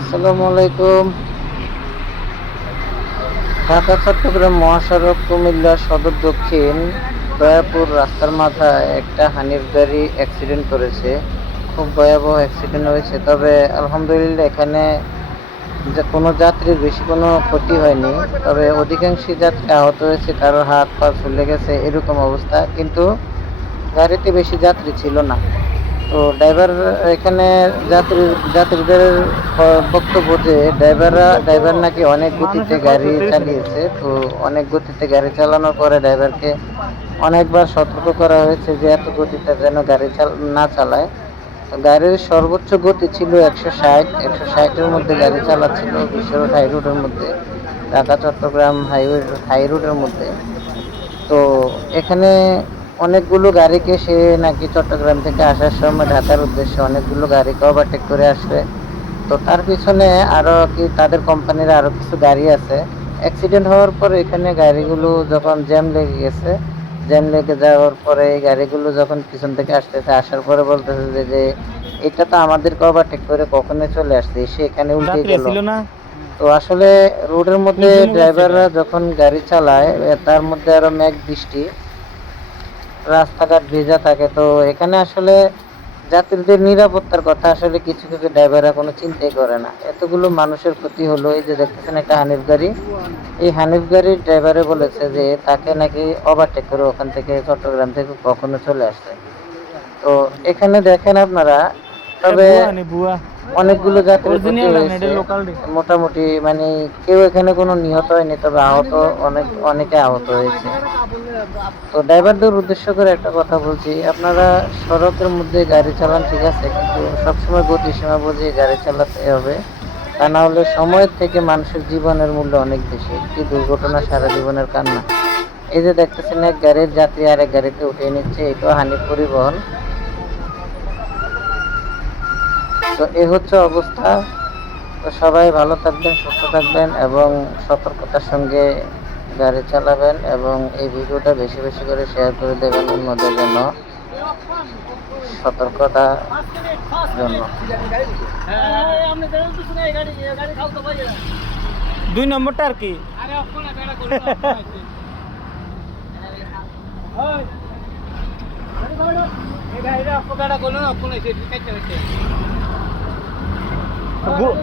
আসসালামু আলাইকুম। ঢাকা চট্টগ্রাম মহাসড়ক কুমিল্লা সদর দক্ষিণ দয়াপুর রাস্তার মাথায় একটা হানিফ গাড়ি অ্যাক্সিডেন্ট করেছে। খুব ভয়াবহ অ্যাক্সিডেন্ট হয়েছে, তবে আলহামদুলিল্লাহ এখানে যে কোনো যাত্রীর বেশি কোনো ক্ষতি হয়নি। তবে অধিকাংশ যাত্রী আহত হয়েছে, কারোর হাত পা ফুলে গেছে এরকম অবস্থা, কিন্তু গাড়িতে বেশি যাত্রী ছিল না। তো ড্রাইভার এখানে যাত্রীদের বক্তব্য যে ড্রাইভার নাকি অনেক গতিতে মানুষের গাড়ি ক্ষয়ক্ষতি হয়েছে নাকি? চালিয়েছে। তো অনেক গতিতে গাড়ি চালানোর পরে ড্রাইভারকে অনেকবার সতর্ক করা হয়েছে যে এত গতিতে যেন গাড়ি না চালায়। তো গাড়ির সর্বোচ্চ গতি ছিল 160-160-এর মধ্যে গাড়ি চালাচ্ছিল বিশ্ব রোড হাই রোডের মধ্যে, ঢাকা চট্টগ্রাম হাই রোডের মধ্যে। তো এখানে অনেকগুলো গাড়িকে সে নাকি চট্টগ্রাম থেকে আসার সময় ঢাকার উদ্দেশ্যে অনেকগুলো গাড়িকে ওভারটেক করে আসবে। তো তার পিছনে আরো কি তাদের কোম্পানির আরো কিছু গাড়ি আছে। অ্যাক্সিডেন্ট হওয়ার পরে এখানে গাড়িগুলো যখন জ্যাম লেগে গেছে, জ্যাম লেগে যাওয়ার পরে এই গাড়িগুলো যখন পিছন থেকে আসতেছে, আসার পরে বলতেছে যে এটা তো আমাদেরকে ওভারটেক করে কখনোই চলে আসছে, সে এখানে উল্টে যাত্রী গেল। ছিল না? তো আসলে রোডের মধ্যে কোন জন্য করছে এটা? ড্রাইভাররা যখন গাড়ি চালায়, তার মধ্যে আরো মেঘ বৃষ্টি, রাস্তাঘাট ভেজা থাকে। তো এখানে আসলে যাত্রীদের নিরাপত্তার কথা আসলে কিছু কিছু ড্রাইভাররা কোনো চিন্তাই করে না। এতগুলো মানুষের ক্ষতি হলো। এই যে দেখতেছেন একটা হানিফ গাড়ি, এই হানিফ গাড়ির ড্রাইভারে বলেছে যে তাকে নাকি ওভারটেক করে ওখান থেকে চট্টগ্রাম থেকে কখনো চলে আসছে। তো এখানে দেখেন আপনারা, এটা তবে বুয়া নি বুয়া। অনেকগুলো যাত্রীর ক্ষতি অরিজিনাল না, হয়েছে। এটা লোকাল ডি। মোটামুটি মানে কেউ এখানে কোনো নিহত হয়নি, তবে আহত অনেকে আহত হয়েছে। তো ড্রাইভারদের উদ্দেশ্য করে একটা কথা বলছি, আপনারা সড়কের মধ্যে গাড়ি চালান ঠিক আছে, কিন্তু সবসময় গতিসীমা বুঝিয়ে গাড়ি চালাতে হবে। তা না হলে সময়ের থেকে মানুষের জীবনের মূল্য অনেক বেশি। একটি দুর্ঘটনা সারা জীবনের কান্না। এই যে দেখতেছেন এক গাড়ির যাত্রী আরেক গাড়িতে উঠিয়ে নিচ্ছে, এটাও হানিফ পরিবহন। তো এই হচ্ছে অবস্থা। তো সবাই ভালো থাকবেন, সুস্থ থাকবেন এবং সতর্কতার সঙ্গে গাড়ি চালাবেন, এবং এই ভিডিওটা বেশি বেশি করে শেয়ার করে দেবেন অন্যদের জন্য সতর্কতা জন্য। 2 নম্বরটা আর কি? বু-